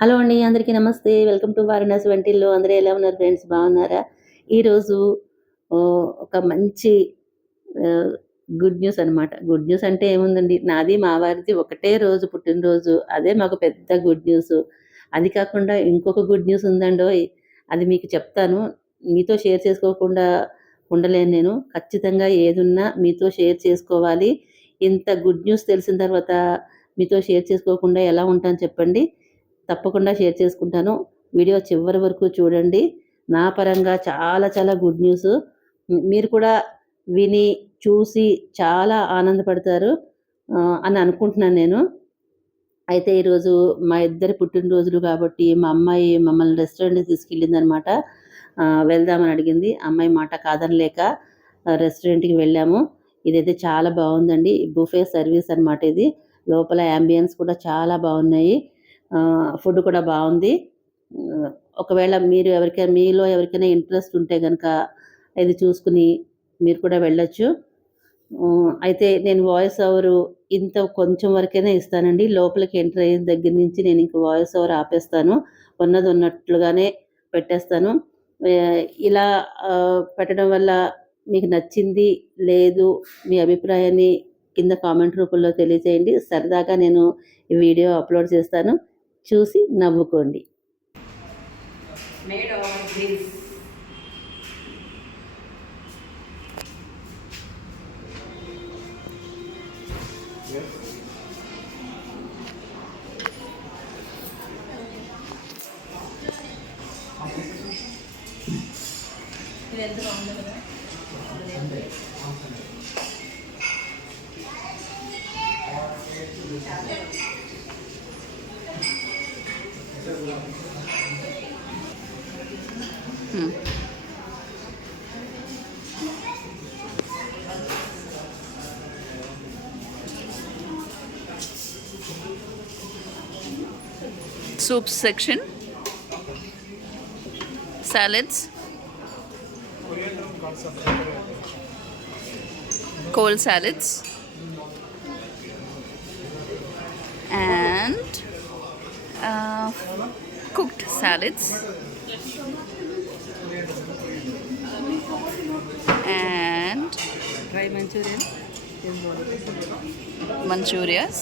Hello అండి, అందరికీ నమస్తే. వెల్కమ్ టు వారణాసి వంటిల్లు. అందరూ ఎలా ఉన్నారు ఫ్రెండ్స్, బాగున్నారా? ఈరోజు ఒక మంచి ఆహ్, గుడ్ న్యూస్ అనమాట. గుడ్ న్యూస్ అంటే ఏముందండి, నాది మా వారిది ఒకటే రోజు పుట్టినరోజు. అదే మాకు పెద్ద గుడ్ న్యూస్. అది కాకుండా ఇంకొక గుడ్ న్యూస్ ఉందండోయ్! అది మీకు చెప్తాను. మీతో షేర్ చేసుకోకుండా ఉండలేను నేను. ఖచ్చితంగా ఏదున్నా మీతో షేర్ చేసుకోవాలి. ఇంత గుడ్ న్యూస్ తెలిసిన తర్వాత మీతో షేర్ చేసుకోకుండా ఎలా ఉంటాను చెప్పండి? తప్పకుండా షేర్ చేసుకుంటాను. వీడియో చివరి వరకు చూడండి. నా పరంగా చాలా చాలా గుడ్ న్యూస్. మీరు కూడా విని, చూసి చాలా ఆనందపడతారు అని అనుకుంటున్నాను నేను. అయితే ఈరోజు మా ఇద్దరి పుట్టినరోజులు కాబట్టి మా అమ్మాయి మమ్మల్ని రెస్టారెంట్‌కి తీసుకెళ్ళిందనమాట. వెళ్దామని అడిగింది. అమ్మాయి మాట కాదనలేక రెస్టారెంట్‌కి వెళ్ళాము. ఇదైతే చాలా బావుందండి. బుఫే సర్వీస్ అనమాట ఇది. లోపల యాంబియన్స్ కూడా చాలా బావున్నాయి. ఫుడ్ కూడా బావుంది. హ్మ్. ఒకవేళ మీలో ఎవరికైనా ఇంట్రెస్ట్ ఉంటే గనక ఇది చూసుకొని మీరు కూడా వెళ్ళొచ్చు. అయితే నేను వాయిస్ ఓవరు ఇంత కొంచెం వరకైనా ఇస్తానండి. లోపలికి ఎంటర్ అయిన దగ్గర నుంచి నేనింక వాయిస్ ఓవర్ ఆపేస్తాను. ఉన్నది ఉన్నట్లుగానే పెట్టేస్తాను. ఇలా పెట్టడం వల్ల మీకు నచ్చింది, లేదు, మీ అభిప్రాయాన్ని కింద కామెంట్ రూపంలో తెలియజేయండి. సరదాగా నేను ఈ వీడియో అప్‌లోడ్ చేస్తాను. చూసి నవ్వుకోండి. Made of this. ఇది ఎంత బాగుంది కదా. Soup section, salads, cold salads, and cooked salads, and Dry Manchurian. Manchurias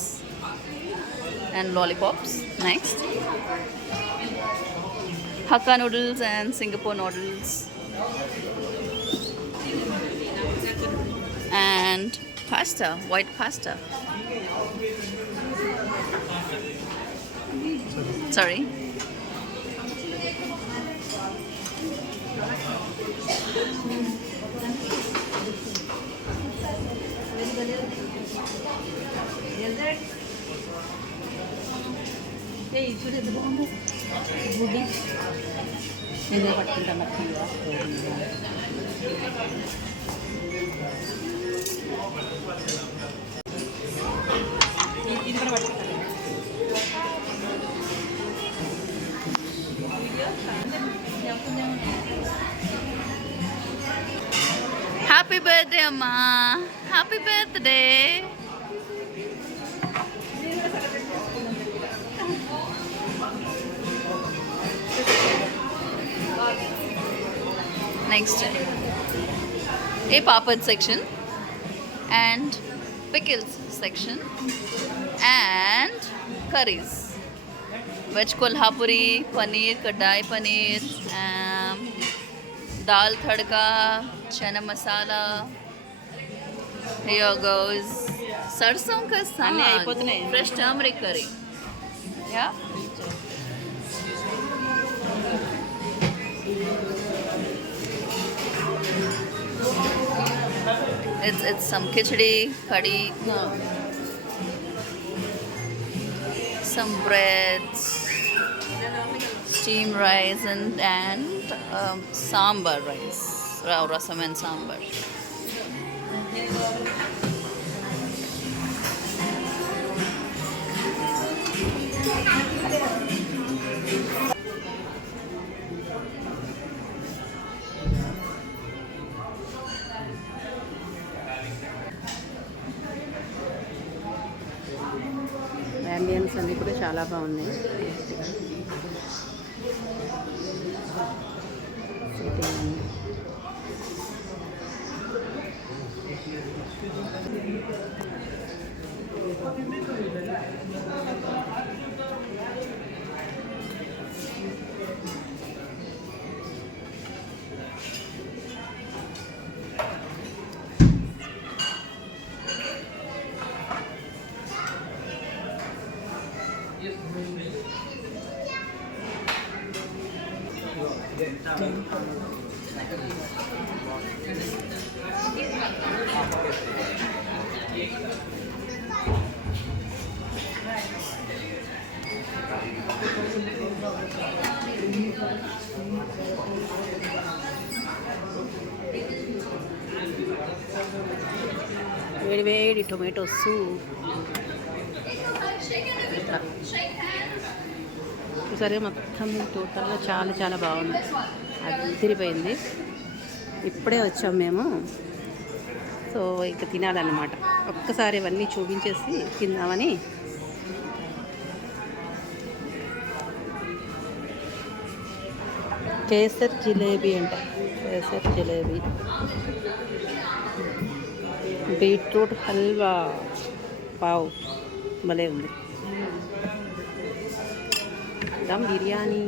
and lollipops. Next, Hakka noodles and Singapore noodles, and pasta, white pasta. Sorry. చూడు ఎంత బాగుందో గుడ్డి. నేనే పట్టుకుంటా మరి. ఇది కూడా పట్టుకుంటాను. Happy birthday, Amma. Happy birthday. Next, a papad section and pickles section and curries. Veg kolhapuri, paneer, kadai paneer, dal tadka, chana masala. Here goes sarson ka saag, fresh turmeric curry. Yeah. It's some khichdi, curry, some breads, steamed rice, and sambar rice, rasam and sambar. Ambience అన్నీ కూడా చాలా బాగున్నాయి. వేడి వేడి tomato soup. సరే మొత్తం టోటల్గా చాలా చాలా బాగుంది. అది తిరిగిపోయింది. ఇప్పుడే వచ్చాం మేము. సో ఇంకా తినాలన్నమాట. ఒక్కసారి ఇవన్నీ చూపించేసి తిందామని. కేసర్ జిలేబీ అంట. కేసర్ జిలేబీ, బీట్రూట్ హల్వా, పావ్ భలే ఉంది. దమ్ బిర్యానీ,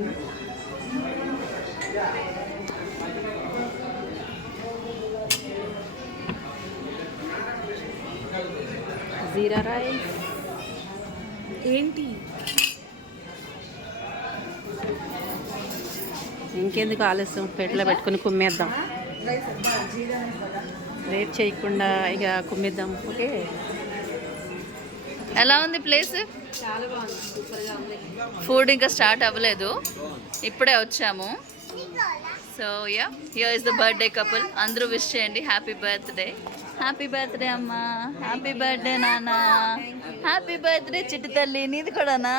జీరా రైస్. ఏంటి ఇంకెందుకు ఆలస్యం, పెట్లో పెట్టుకుని కుమ్మేద్దాం. లేట్ చేయకుండా ఇక కుమ్మేద్దాం. ఓకే. ఎలా ఉంది ప్లేస్? చాలా బాగుంది, సూపర్గా ఉంది. ఫుడ్ ఇంకా స్టార్ట్ అవ్వలేదు, ఇప్పుడే వచ్చాము. So yeah, here is the birthday couple. అందరూ విష్ చేయండి హ్యాపీ బర్త్డే. హ్యాపీ బర్త్డే అమ్మా, హ్యాపీ బర్త్డే నాన్న, హ్యాపీ బర్త్డే చిట్టి తల్లి. నీది కూడానా?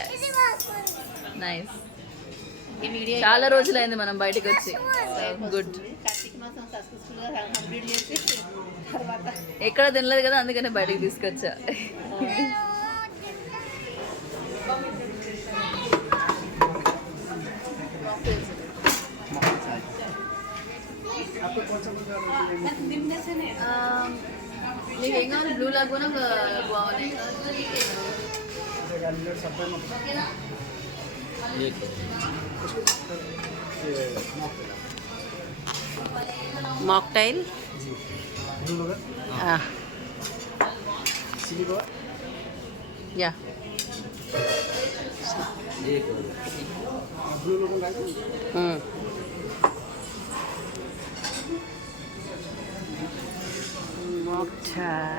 Yes, nice. చాలా రోజులైంది మనం బయటకు వచ్చి. గుడ్. కార్తీక మాసం సక్సెస్ఫుల్గా కంప్లీట్ చేసి తర్వాత ఎక్కడ తినలేదు కదా, అందుకనే బయటకు తీసుకొచ్చా. నీకు ఏం కావాలి? బ్లూ లాగూనా బాగున్నాయి. मॉकटेल, या मॉकटेल.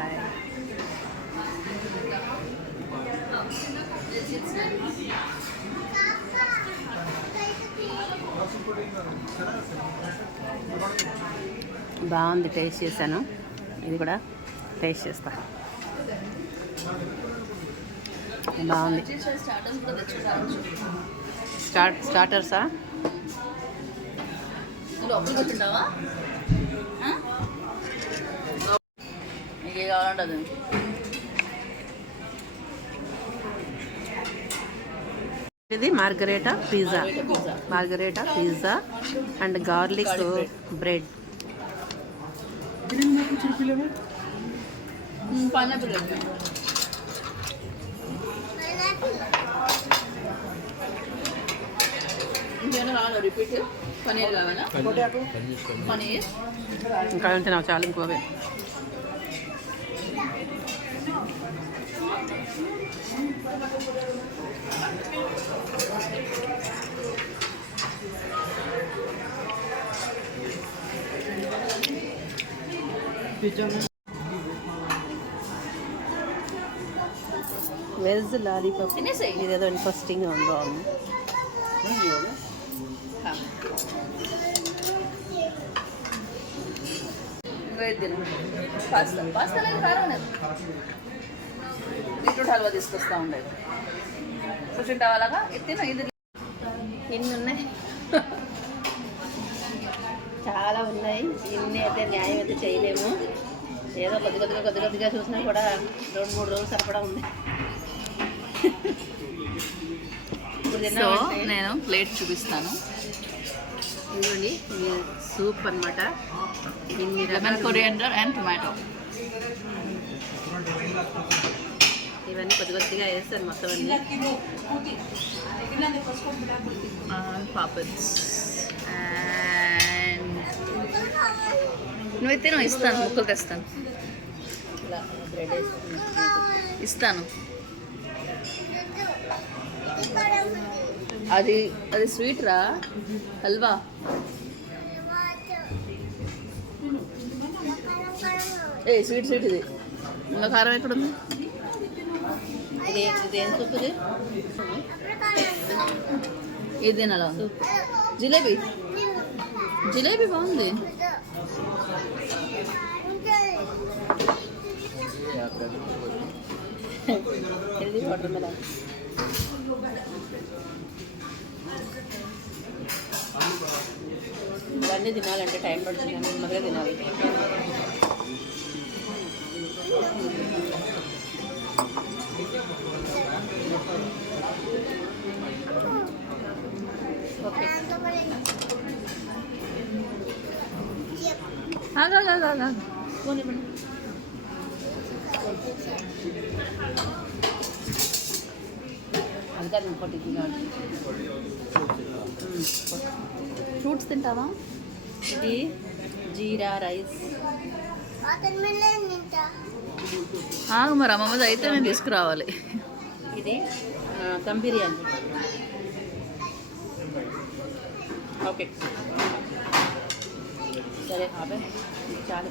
బాగుంది, టేస్ట్ చేశాను. ఇది కూడా టేస్ట్ చేస్తా. బాగుంది. స్టార్టర్సా? లోపల కూర్చుంటావా? నీకే కావాలంటే ఇది మార్గరేటా pizza, మార్గరేటా pizza and garlic bread. Pineapple ఇంకేమైనా కావాలా? రిపీట్ పనీర్ కావాలా? పనీర్ ఇంకా అంటే నాకు చాలా ఇంకోవే. Veg lollipop. ఇదేదో ఇంట్రెస్టింగ్గా ఉందో. పాస్తా పర్వాలేదు. బీట్రూట్ హల్వా తీసుకొస్తా ఉండేది. కూర్చుంటావా అలాగా? ఎత్తిన ఇది ఇన్ని ఉన్నాయి, చాలా ఉన్నాయి. ఇన్ని అయితే న్యాయం అయితే చేయలేము. ఏదో కొద్దిగా చూసినా కూడా 2-3 రోజులు సరిపడా ఉంది. ఇప్పుడు సో తిన్నామంటే నేను ప్లేట్ చూపిస్తాను. ఇదిగోండి ఇది సూప్ అనమాట. ఇన్ని లెమన్ రకాలు కొరియండర్ అండ్ టొమాటో ఇవన్నీ కొద్ది కొద్దిగా వేస్తారు మొత్తం అన్ని. పాపడ్స్ అండ్ నువ్వైతే నువ్వు ఇస్తాను, ముక్కలు తెస్తాను, ఇలా బ్రెడ్ వేసుకుని ఇస్తాను. అది అది స్వీట్ రా, హల్వా. ఏ స్వీట్ స్వీట్ ఇది. ఇంకా కారం ఎక్కడ ఉంది? ఇది ఏం సూప్ ఇది? ఇది తినాలా? జిలేబీ, జిలేబీ బాగుంది. ఇది వాటర్ మెలన్. ఇవన్నీ తినాలంటే టైం పడుతుంది, నెమ్మదిగా తినాలి. ఓకే అందుకని ఇంకోటి తినాలి. ఫ్రూట్స్ తింటావా? ఇది జీరా రైస్. ఆగు మరి అమ్మమ్మది అయితే నేను తీసుకురావాలి. ఇది దమ్ బిర్యానీ. ఓకే సరే ఆపే, చాలు.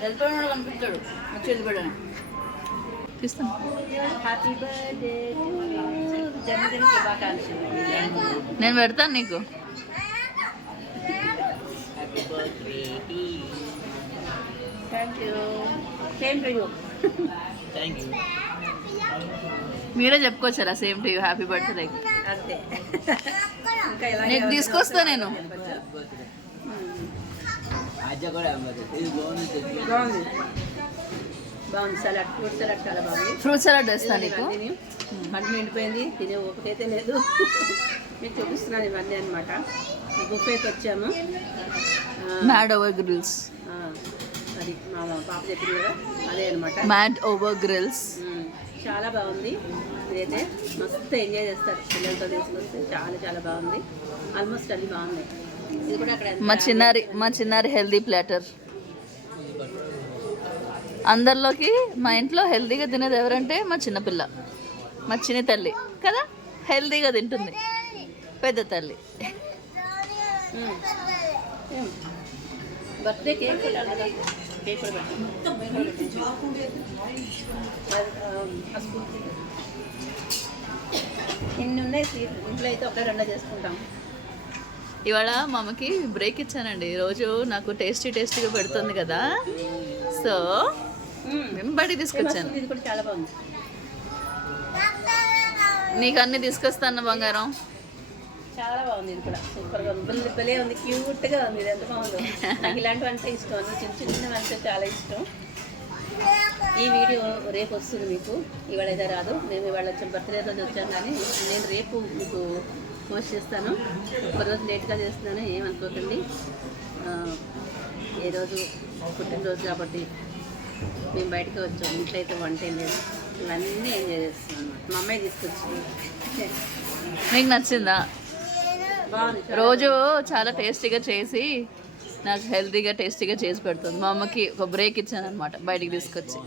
వెళ్ళిపోయాడు అనిపిస్తాడు, వచ్చి వెళ్ళిపోయాడు. తీస్తాను. హ్యాపీ బర్త్డే జన్మదిన శుభాకాంక్షలు. నేను పెడతాను నీకు. Thank you. Same to you. మీరే చెప్పుకోవచ్చారా same to you happy birthday. అంతే. ఇంకా ఇలా నీకు తీసుకొస్తా నేను. బాగుంది బాగుంది. సలాడ్, ఫ్రూట్ సలాడ్ చాలా బాగుంది. ఫ్రూట్ సలాడ్ వేస్తాను నీకు. పంట నిండిపోయింది, తినే ఓపికైతే లేదు. మీకు చూపిస్తున్నాను ఇవన్నీ అనమాట. బుఫేకి వచ్చాము. Mad Over Grills. అది మా పాప చెప్పింది కదా, అదే అనమాట. మ్యాడ్ ఓవర్ గ్రిల్స్ చాలా బాగుంది. ఇదైతే మస్తు ఎంజాయ్ చేస్తారు పిల్లలతో తీసుకొస్తే. చాలా చాలా బాగుంది. ఆల్మోస్ట్ అన్ని బాగున్నాయి. ఇది కూడా అక్కడ మా చిన్నారి హెల్దీ ప్లాటర్. అందరిలోకి మా ఇంట్లో హెల్దీగా తినేది ఎవరంటే మా చిన్నపిల్ల, మా చిన్న తల్లి కదా. హెల్దీగా తింటుంది పెద్ద తల్లి. బర్త్డే కేక్ పెట్టాలి కదా, కేక్ కూడా ఇన్ని ఉన్నాయి స్వీట్. ఇంట్లో అయితే ఒకటే రెండో చేసుకుంటాం. ఇవాళ మా అమ్మకి బ్రేక్ ఇచ్చానండి. రోజు నాకు టేస్టీగా పెడుతుంది కదా, సో మేము బయటికి తీసుకొచ్చాను. ఇది కూడా చాలా బాగుంది. నీకు అన్నీ తీసుకొస్తాను బంగారం. చాలా బాగుంది. ఇది కూడా సూపర్గా ఉంది. భలే ఉంది, క్యూట్గా ఉంది. ఇది ఎంత బాగుందో. నాకు ఇలాంటివి అంటే ఇష్టం. చిన్న చిన్నవి అంటే చాలా ఇష్టం. ఈ వీడియో రేపు వస్తుంది మీకు, ఇవాళ అయితే రాదు. మేము ఇవాళ వచ్చాం, బర్త్డే రోజు వచ్చాను, కానీ నేను రేపు మీకు పోస్ట్ చేస్తాను. ఒకరోజు లేట్గా చేస్తున్నాను, ఏమనుకోకండి. ఏ రోజు పుట్టినరోజు కాబట్టి మేము బయటకు వచ్చాం. ఇంట్లో అయితే వంట ఏం లేదు, ఇవన్నీ ఎంజాయ్ చేస్తున్నాం అన్నమాట. మా అమ్మాయి తీసుకొచ్చింది. మీకు నచ్చిందా? బాగుంది. రోజు చాలా టేస్టీగా చేసి నాకు హెల్తీగా టేస్టీగా చేసి పెడుతుంది. మా అమ్మకి ఒక బ్రేక్ ఇచ్చాను అనమాట, బయటికి తీసుకొచ్చి.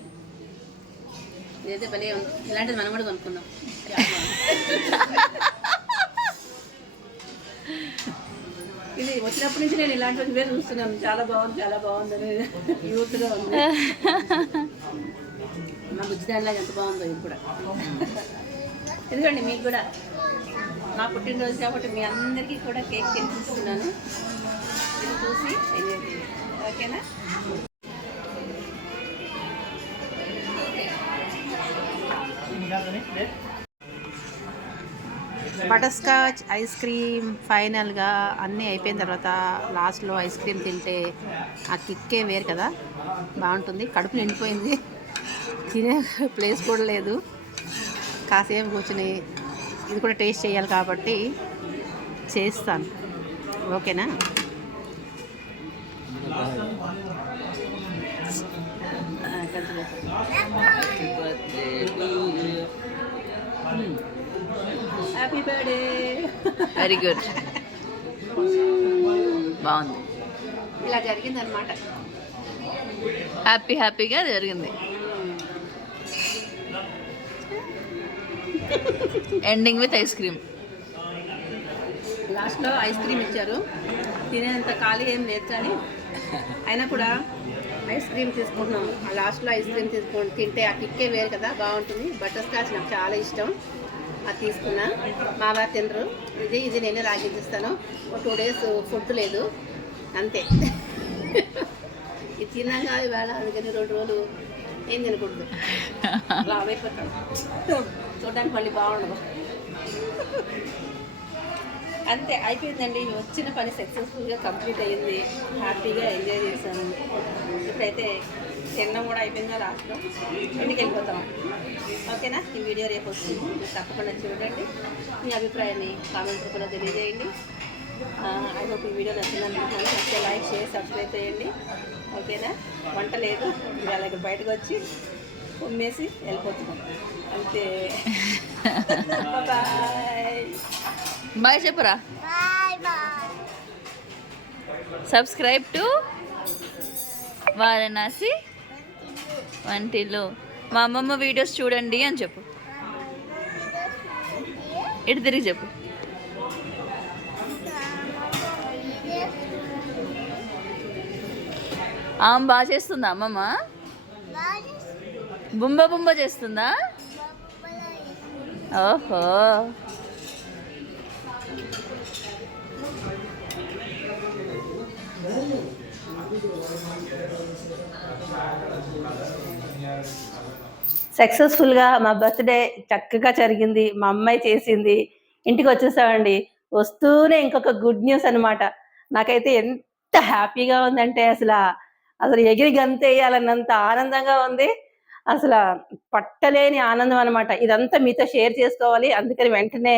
ఇదైతే భలే ఉంది. ఇలాంటిది మనం కూడా కొనుక్కున్నాం. ఇది వచ్చినప్పటి నుంచి నేను ఇలాంటివే చూస్తున్నాను. చాలా బాగుంది, చాలా బాగుంది అనేది యూత్గా ఉంది. మా బుజ్జిదానిలాగా ఎంత బాగుందో ఇది కూడా. ఎందుకండి మీకు కూడా మా పుట్టినరోజు కాబట్టి మీ అందరికీ కూడా కేక్ తినిపిస్తున్నాను. ఇది చూసి ఎంజాయ్ చేయండి, ఓకేనా? బటర్ స్కాచ్ ఐస్ క్రీమ్ ఫైనల్గా అన్నీ అయిపోయిన తర్వాత లాస్ట్లో ఐస్ క్రీమ్ తింటే ఆ కిక్కే వేరు కదా, బాగుంటుంది. కడుపు నిండిపోయింది. తినే ప్లేస్ కూడా లేదు. కాసేపు కూర్చొని ఇది కూడా టేస్ట్ చేయాలి కాబట్టి చేస్తాను. ఓకేనా? Happy birthday. వెరీ గుడ్, బాగుంది. ఇలా జరిగిందనమాట. హ్యాపీగా జరిగింది. Ending with ice cream. లాస్ట్లో ఐస్ క్రీమ్ ఇచ్చారు. తినేంత ఖాళీ ఏం లేదు కానీ అయినా కూడా ఐస్ క్రీమ్ తీసుకుంటున్నాం. లాస్ట్లో ఐస్ క్రీమ్ తీసుకుని తింటే ఆ కిక్కే వేరు కదా, బాగుంటుంది. బటర్ స్కాచ్ నాకు చాలా ఇష్టం, అది తీసుకున్నా. మా వారు తినరు. ఇది నేనే రాగించిస్తాను. ఒక 2 days ఫుడ్ లేదు అంతే. ఇది తిన్నాక ఇవాళ అందుకని 2 రోజులు ఏం తినకూడదు, లావైపోతాం. చూడడానికి మళ్ళీ బాగుండదు. అంతే, అయిపోయిందండి. వచ్చిన పని సక్సెస్ఫుల్గా కంప్లీట్ అయ్యింది. హ్యాపీగా ఎంజాయ్ చేశాను. ఇప్పుడైతే తినడం కూడా అయిపోయిందా, లాస్ట్లో ఇంటికి వెళ్ళిపోతాం. ఓకేనా? ఈ వీడియో రేపు వస్తుంది, మీరు తప్పకుండా చూడండి. మీ అభిప్రాయాన్ని కామెంట్ రూపంలో తెలియజేయండి. ఐ హోప్ ఈ వీడియో నచ్చిందనుకుంటున్నాను. నచ్చితే లైక్, షేర్, సబ్స్క్రైబ్ చేయండి. ఓకేనా? వంట లేదు, ఇవాళ ఇక్కడ బయటకు వచ్చి ఉమ్మేసి వెళ్ళిపోతున్నాం అంతే. బాయ్ బాయ్ చెప్పురా. సబ్స్క్రైబ్ టు వారణాసి వంటిల్లు. మా అమ్మమ్మ వీడియోస్ చూడండి అని చెప్పు. ఇటు తిరిగి చెప్పు. ఆమె బాగా చేస్తుందా అమ్మమ్మ? బుంబ చేస్తుందా? ఓహో. సక్సెస్ఫుల్గా మా బర్త్డే చక్కగా జరిగింది. మా అమ్మాయి చేసింది. ఇంటికి వచ్చేసామండి. వస్తూనే ఇంకొక గుడ్ న్యూస్ అనమాట. నాకైతే ఎంత హ్యాపీగా ఉందంటే అసలు ఎగిరి గంతేయాలన్నంత ఆనందంగా ఉంది. అసలు పట్టలేని ఆనందం అనమాట. ఇదంతా మీతో షేర్ చేసుకోవాలి, అందుకని వెంటనే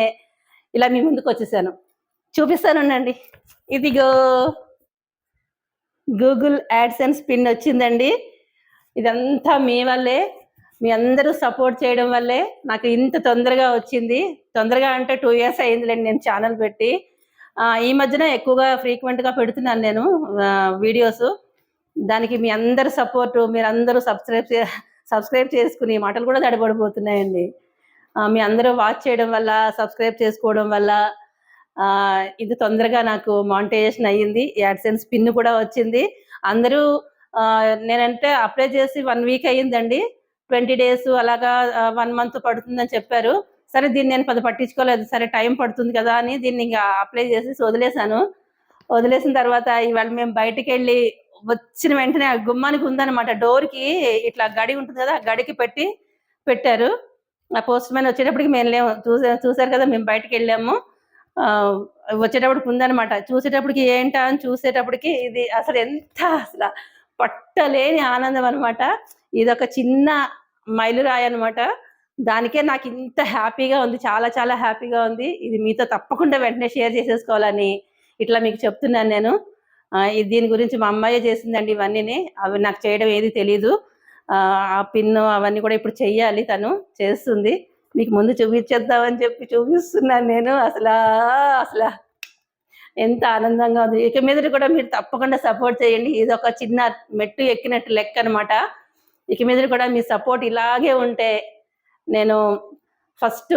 ఇలా మీ ముందుకు వచ్చేసాను. చూపిస్తానుండండి. ఇదిగో గూగుల్ యాడ్సెన్స్ పిన్ వచ్చిందండి. ఇదంతా మీ వల్లే, మీ అందరూ సపోర్ట్ చేయడం వల్లే నాకు ఇంత తొందరగా వచ్చింది. తొందరగా అంటే 2 years అయిందిలేండి నేను ఛానల్ పెట్టి. ఈ మధ్యన ఎక్కువగా ఫ్రీక్వెంట్గా పెడుతున్నాను నేను వీడియోస్. దానికి మీ అందరు సపోర్టు, మీరందరూ సబ్స్క్రైబ్ చేసుకుని మాటలు కూడా తడబడిపోతున్నాయండి. మీ అందరూ వాచ్ చేయడం వల్ల, సబ్స్క్రైబ్ చేసుకోవడం వల్ల ఇది తొందరగా నాకు మానిటైజేషన్ అయ్యింది. యాడ్సెన్స్ పిన్ కూడా వచ్చింది. అందరూ నేనంటే అప్లై చేసి 1 week అయ్యిందండి. 20 days అలాగా 1 month పడుతుందని చెప్పారు. సరే దీన్ని నేను పట్టించుకోలేదు. సరే టైం పడుతుంది కదా అని దీన్ని ఇంకా అప్లై చేసి వదిలేశాను. వదిలేసిన తర్వాత ఇవాళ మేము బయటికి వెళ్ళి వచ్చిన వెంటనే గుమ్మానికి ఉందన్నమాట. డోర్కి ఇట్లా గడి ఉంటుంది కదా, ఆ గడికి పెట్టారు. ఆ పోస్ట్ మ్యాన్ వచ్చేటప్పటికి మేము లేము. చూసారు కదా, మేము బయటికి వెళ్ళాము. వచ్చేటప్పటికి ఉందన్నమాట. చూసేటప్పటికి ఏంటా అని చూసేటప్పటికి ఇది అసలు పట్టలేని ఆనందం అనమాట. ఇదొక చిన్న మైలురాయి అనమాట. దానికే నాకు ఇంత హ్యాపీగా ఉంది, చాలా చాలా హ్యాపీగా ఉంది. ఇది మీతో తప్పకుండా వెంటనే షేర్ చేసేసుకోవాలని ఇట్లా మీకు చెప్తున్నాను నేను. దీని గురించి మా అమ్మాయే చేసిందండి ఇవన్నీ. అవి నాకు చేయడం ఏది తెలీదు. ఆ పిన్ను అవన్నీ కూడా ఇప్పుడు చెయ్యాలి, తను చేస్తుంది. మీకు ముందు చూపించేద్దామని చెప్పి చూపిస్తున్నాను నేను. అసలు ఎంత ఆనందంగా ఉంది. ఇక మీద కూడా మీరు తప్పకుండా సపోర్ట్ చేయండి. ఇది ఒక చిన్న మెట్టు ఎక్కినట్టు లెక్క అనమాట. ఇక మీద కూడా మీ సపోర్ట్ ఇలాగే ఉంటే నేను ఫస్ట్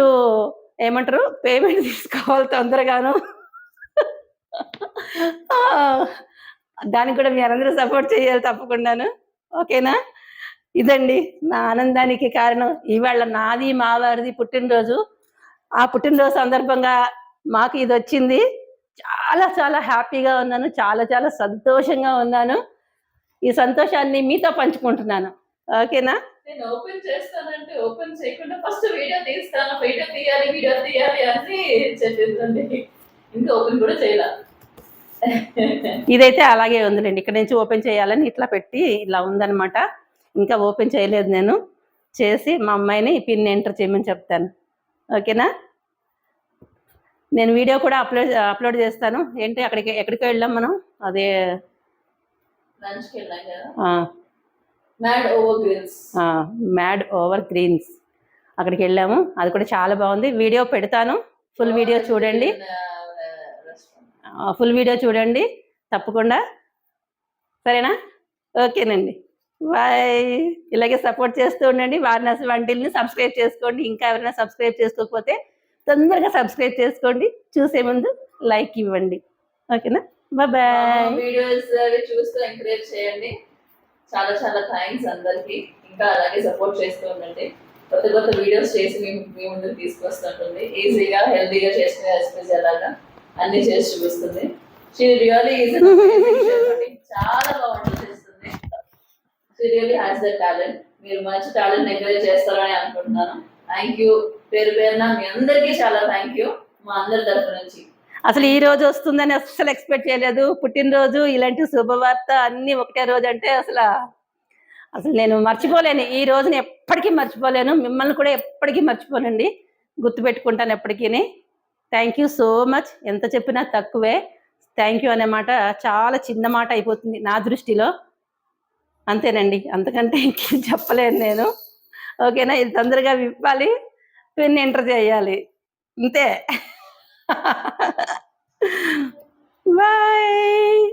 ఏమంటారు పేమెంట్ తీసుకోవాలి తొందరగాను. దానికి కూడా మీరందరూ సపోర్ట్ చేయాలి తప్పకుండాను. ఓకేనా? ఇదండి నా ఆనందానికి కారణం. ఇవాళ నాది మా వారిది పుట్టినరోజు. ఆ పుట్టినరోజు సందర్భంగా మాకు ఇది వచ్చింది. చాలా చాలా హ్యాపీగా ఉన్నాను, చాలా చాలా సంతోషంగా ఉన్నాను. ఈ సంతోషాన్ని మీతో పంచుకుంటున్నాను. ఓకేనా? నేను ఓపెన్ చేస్తానంటే ఓపెన్ చేయకుండా ఫస్ట్ వీడియో తీస్తాను, వీడియో తీయాలి అని చెప్పిందండి. ఇంకా ఓపెన్ కూడా చేయాల. ఇదైతే అలాగే ఉందిలేండి. ఇక్కడ నుంచి ఓపెన్ చేయాలని ఇట్లా పెట్టి ఇలా ఉందనమాట. ఇంకా ఓపెన్ చేయలేదు నేను. చేసి మా అమ్మాయిని పిన్ ఎంటర్ చేయమని చెప్తాను. ఓకేనా? నేను వీడియో కూడా అప్లోడ్ చేస్తాను. ఏంటి ఎక్కడికి వెళ్ళాం మనం? అదే లంచ్కి వెళ్ళాం కదా, ఆ, Mad Mad Over Grills. Over greens అక్కడికి వెళ్ళాము. అది కూడా చాలా బాగుంది. వీడియో పెడతాను, ఫుల్ వీడియో చూడండి. ఫుల్ వీడియో చూడండి తప్పకుండా. సరేనా? ఓకేనండి, బాయ్. ఇలాగే సపోర్ట్ చేస్తూ ఉండండి. వారణాసి వంటిల్ని సబ్స్క్రైబ్ చేసుకోండి. ఇంకా ఎవరైనా సబ్స్క్రైబ్ చేసుకోకపోతే తొందరగా సబ్స్క్రైబ్ చేసుకోండి. చూసే ముందు లైక్ ఇవ్వండి. ఓకేనా? బాయ్. వీడియోస్ చూస్తూ ఎంకరేజ్ చేయండి. చాలా చాలా థ్యాంక్స్ అందరికి. ఇంకా అలాగే సపోర్ట్ చేస్తూ ఉండండి. కొత్త కొత్త వీడియోస్ చేసి మీ ముందుకు తీసుకొస్తుంటుంది. ఈజీగా హెల్తీగా చేసుకునే రెసిపీస్ ఎలాగా అన్ని చేసి చూపిస్తుంది. షీ రియల్లీ ఈజ్ చాలా బాగా వంట చేస్తుంది. She really has the talent. మీరు మంచి టాలెంట్ ఎంకరేజ్ చేస్తారని అనుకుంటున్నాను. Thank you. పేరు పేరున మీ అందరికీ చాలా థ్యాంక్ యూ మా అందరి తరఫు నుంచి. అసలు ఈ రోజు వస్తుందని అస్సలు ఎక్స్పెక్ట్ చేయలేదు. పుట్టినరోజు, ఇలాంటి శుభవార్త అన్ని ఒకటే రోజు అంటే అసలు నేను మర్చిపోలేను. ఈ రోజుని ఎప్పటికీ మర్చిపోలేను. మిమ్మల్ని కూడా ఎప్పటికీ మర్చిపోనండి, గుర్తుపెట్టుకుంటాను ఎప్పటికీ. Thank you so much. ఎంత చెప్పినా తక్కువే. థ్యాంక్ యూ అనే మాట చాలా చిన్న మాట అయిపోతుంది నా దృష్టిలో. అంతేనండి, అంతకంటే ఇంకేం చెప్పలేను నేను. ఓకేనా? ఇది తొందరగా విప్పాలి, పిన్ ఎంటర్ చేయాలి, అంతే. బాయ్.